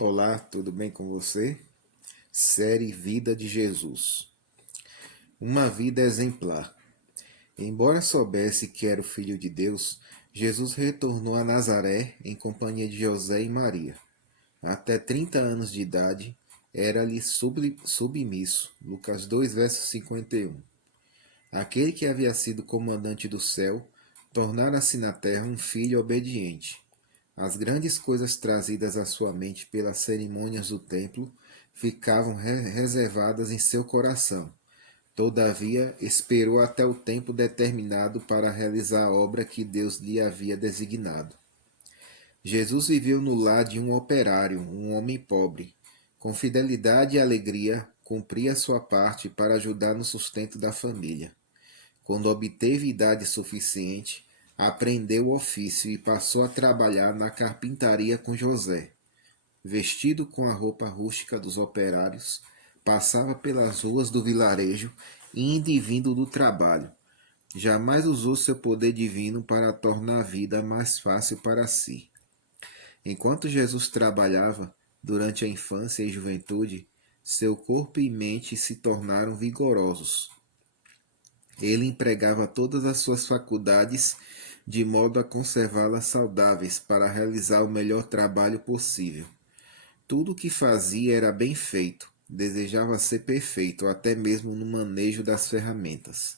Olá, tudo bem com você? Série Vida de Jesus. Uma vida exemplar. Embora soubesse que era o Filho de Deus, Jesus retornou a Nazaré em companhia de José e Maria. Até 30 anos de idade, era-lhe submisso. Lucas 2, verso 51. Aquele que havia sido comandante do céu, tornara-se na terra um filho obediente. As grandes coisas trazidas à sua mente pelas cerimônias do templo ficavam reservadas em seu coração. Todavia, esperou até o tempo determinado para realizar a obra que Deus lhe havia designado. Jesus viveu no lar de um operário, um homem pobre. Com fidelidade e alegria, cumpria sua parte para ajudar no sustento da família. Quando obteve idade suficiente, aprendeu o ofício e passou a trabalhar na carpintaria com José. Vestido com a roupa rústica dos operários, passava pelas ruas do vilarejo, indo e vindo do trabalho. Jamais usou seu poder divino para tornar a vida mais fácil para si. Enquanto Jesus trabalhava, durante a infância e juventude, seu corpo e mente se tornaram vigorosos. Ele empregava todas as suas faculdades de modo a conservá-las saudáveis para realizar o melhor trabalho possível. Tudo o que fazia era bem feito, desejava ser perfeito, até mesmo no manejo das ferramentas.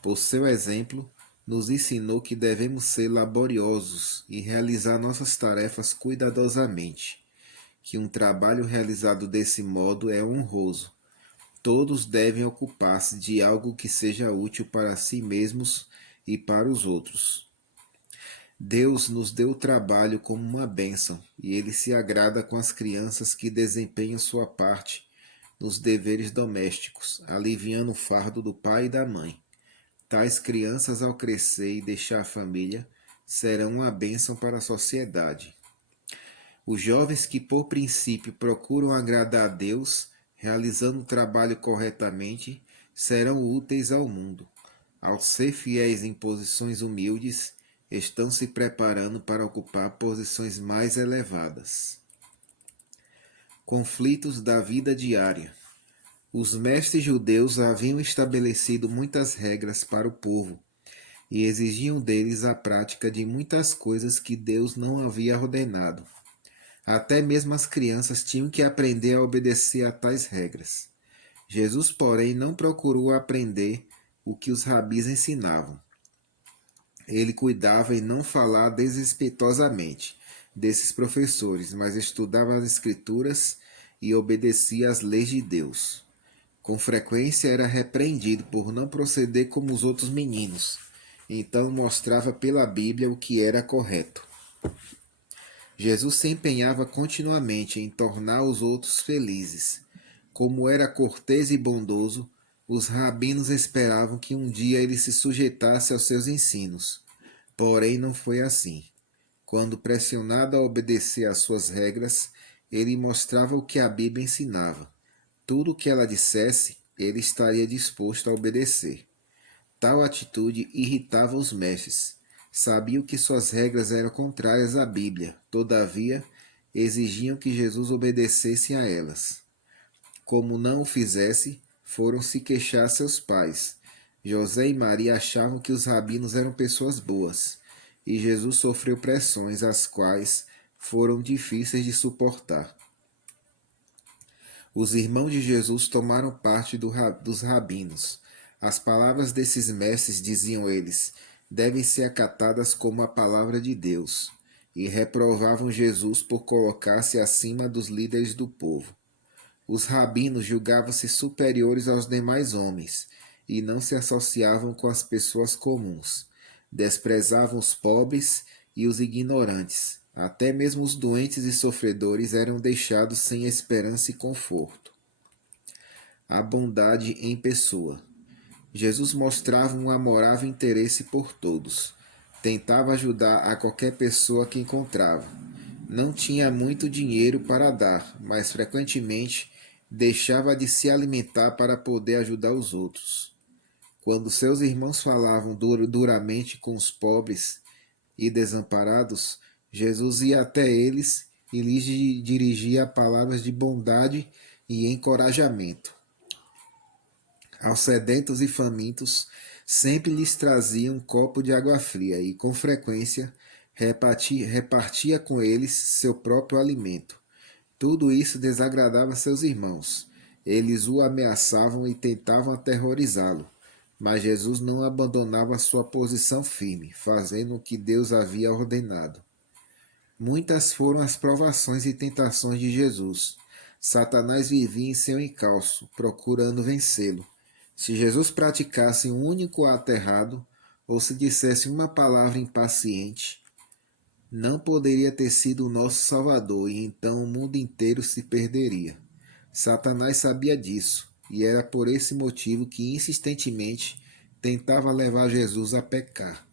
Por seu exemplo, nos ensinou que devemos ser laboriosos e realizar nossas tarefas cuidadosamente, que um trabalho realizado desse modo é honroso. Todos devem ocupar-se de algo que seja útil para si mesmos e para os outros. Deus nos deu o trabalho como uma bênção e ele se agrada com as crianças que desempenham sua parte nos deveres domésticos, aliviando o fardo do pai e da mãe. Tais crianças, ao crescer e deixar a família, serão uma bênção para a sociedade. Os jovens que, por princípio, procuram agradar a Deus, realizando o trabalho corretamente, serão úteis ao mundo. Ao ser fiéis em posições humildes, estão se preparando para ocupar posições mais elevadas. Conflitos da vida diária. Os mestres judeus haviam estabelecido muitas regras para o povo e exigiam deles a prática de muitas coisas que Deus não havia ordenado. Até mesmo as crianças tinham que aprender a obedecer a tais regras. Jesus, porém, não procurou aprender o que os rabis ensinavam. Ele cuidava em não falar desrespeitosamente desses professores, mas estudava as Escrituras e obedecia às leis de Deus. Com frequência era repreendido por não proceder como os outros meninos, então mostrava pela Bíblia o que era correto. Jesus se empenhava continuamente em tornar os outros felizes. Como era cortês e bondoso, os rabinos esperavam que um dia ele se sujeitasse aos seus ensinos. Porém, não foi assim. Quando pressionado a obedecer às suas regras, ele mostrava o que a Bíblia ensinava. Tudo o que ela dissesse, ele estaria disposto a obedecer. Tal atitude irritava os mestres. Sabiam que suas regras eram contrárias à Bíblia, todavia, exigiam que Jesus obedecesse a elas. Como não o fizesse, foram se queixar a seus pais. José e Maria achavam que os rabinos eram pessoas boas, e Jesus sofreu pressões as quais foram difíceis de suportar. Os irmãos de Jesus tomaram parte dos rabinos. As palavras desses mestres, diziam eles, devem ser acatadas como a palavra de Deus, e reprovavam Jesus por colocar-se acima dos líderes do povo. Os rabinos julgavam-se superiores aos demais homens, e não se associavam com as pessoas comuns. Desprezavam os pobres e os ignorantes. Até mesmo os doentes e sofredores eram deixados sem esperança e conforto. A bondade em pessoa. Jesus mostrava um amorável interesse por todos. Tentava ajudar a qualquer pessoa que encontrava. Não tinha muito dinheiro para dar, mas frequentemente deixava de se alimentar para poder ajudar os outros. Quando seus irmãos falavam duramente com os pobres e desamparados, Jesus ia até eles e lhes dirigia palavras de bondade e encorajamento. Aos sedentos e famintos, sempre lhes trazia um copo de água fria e, com frequência, repartia com eles seu próprio alimento. Tudo isso desagradava seus irmãos. Eles o ameaçavam e tentavam aterrorizá-lo. Mas Jesus não abandonava sua posição firme, fazendo o que Deus havia ordenado. Muitas foram as provações e tentações de Jesus. Satanás vivia em seu encalço, procurando vencê-lo. Se Jesus praticasse um único ato errado, ou se dissesse uma palavra impaciente, não poderia ter sido o nosso Salvador, e então o mundo inteiro se perderia. Satanás sabia disso, e era por esse motivo que insistentemente tentava levar Jesus a pecar.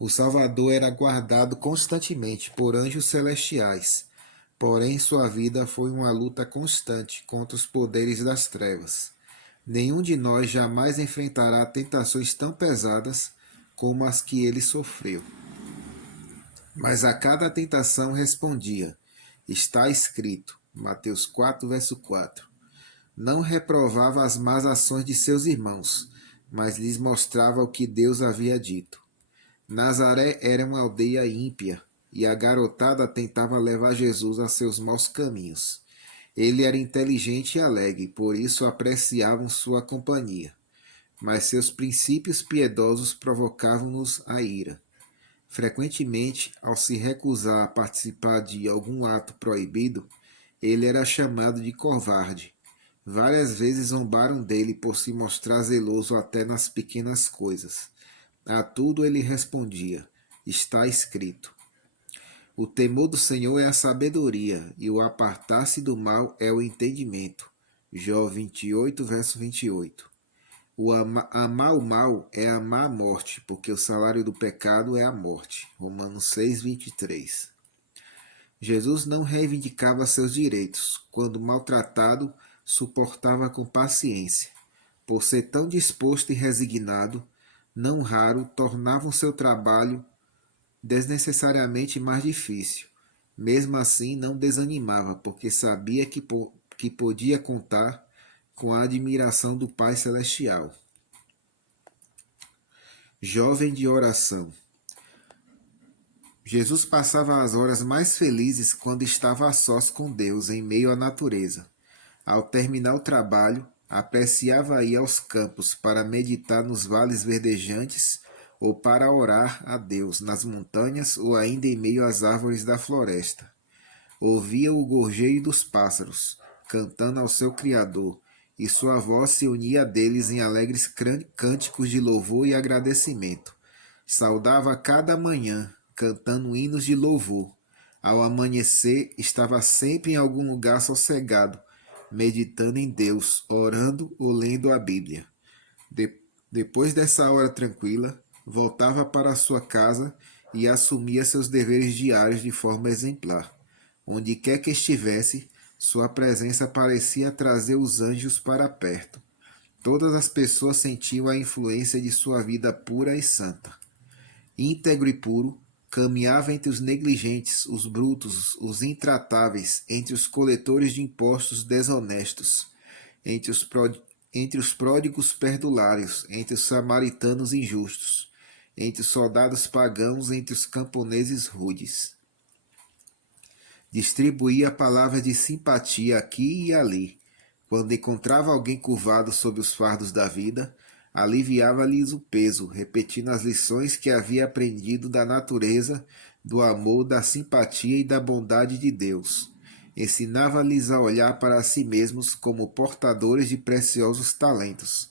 O Salvador era guardado constantemente por anjos celestiais, porém sua vida foi uma luta constante contra os poderes das trevas. Nenhum de nós jamais enfrentará tentações tão pesadas como as que ele sofreu. Mas a cada tentação respondia: está escrito, Mateus 4, verso 4. Não reprovava as más ações de seus irmãos, mas lhes mostrava o que Deus havia dito. Nazaré era uma aldeia ímpia, e a garotada tentava levar Jesus a seus maus caminhos. Ele era inteligente e alegre, por isso apreciavam sua companhia. Mas seus princípios piedosos provocavam-nos a ira. Frequentemente, ao se recusar a participar de algum ato proibido, ele era chamado de covarde. Várias vezes zombaram dele por se mostrar zeloso até nas pequenas coisas. A tudo ele respondia: está escrito. O temor do Senhor é a sabedoria, e o apartar-se do mal é o entendimento. Jó 28, verso 28. Amar o mal é amar a morte, porque o salário do pecado é a morte. Romanos 6, 23. Jesus não reivindicava seus direitos. Quando maltratado, suportava com paciência. Por ser tão disposto e resignado, não raro tornavam seu trabalho desnecessariamente mais difícil. Mesmo assim, não desanimava, porque sabia que podia contar com a admiração do Pai Celestial. Jovem de oração. Jesus passava as horas mais felizes quando estava a sós com Deus em meio à natureza. Ao terminar o trabalho, apreciava ir aos campos para meditar nos vales verdejantes ou para orar a Deus nas montanhas ou ainda em meio às árvores da floresta. Ouvia o gorjeio dos pássaros, cantando ao seu Criador, e sua voz se unia a deles em alegres cânticos de louvor e agradecimento. Saudava cada manhã, cantando hinos de louvor. Ao amanhecer, estava sempre em algum lugar sossegado, meditando em Deus, orando ou lendo a Bíblia. Depois dessa hora tranquila, voltava para sua casa e assumia seus deveres diários de forma exemplar. Onde quer que estivesse, sua presença parecia trazer os anjos para perto. Todas as pessoas sentiam a influência de sua vida pura e santa. Íntegro e puro, caminhava entre os negligentes, os brutos, os intratáveis, entre os coletores de impostos desonestos, entre os pródigos perdulários, entre os samaritanos injustos, entre os soldados pagãos, entre os camponeses rudes. Distribuía palavras de simpatia aqui e ali. Quando encontrava alguém curvado sob os fardos da vida, aliviava-lhes o peso, repetindo as lições que havia aprendido da natureza, do amor, da simpatia e da bondade de Deus. Ensinava-lhes a olhar para si mesmos como portadores de preciosos talentos,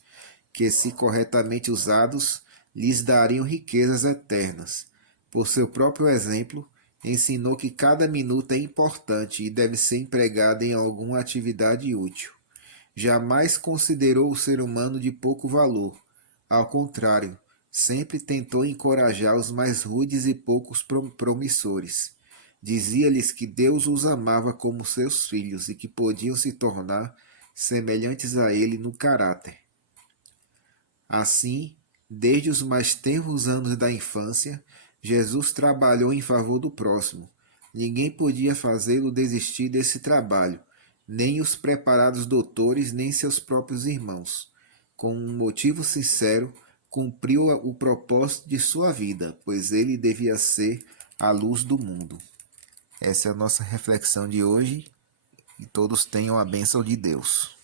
que, se corretamente usados, lhes dariam riquezas eternas. Por seu próprio exemplo, ensinou que cada minuto é importante e deve ser empregado em alguma atividade útil. Jamais considerou o ser humano de pouco valor. Ao contrário, sempre tentou encorajar os mais rudes e poucos promissores. Dizia-lhes que Deus os amava como seus filhos e que podiam se tornar semelhantes a ele no caráter. Assim, desde os mais tenros anos da infância, Jesus trabalhou em favor do próximo, Ninguém podia fazê-lo desistir desse trabalho, nem os preparados doutores, nem seus próprios irmãos. Com um motivo sincero, cumpriu o propósito de sua vida, pois ele devia ser a luz do mundo. Essa é a nossa reflexão de hoje e todos tenham a bênção de Deus.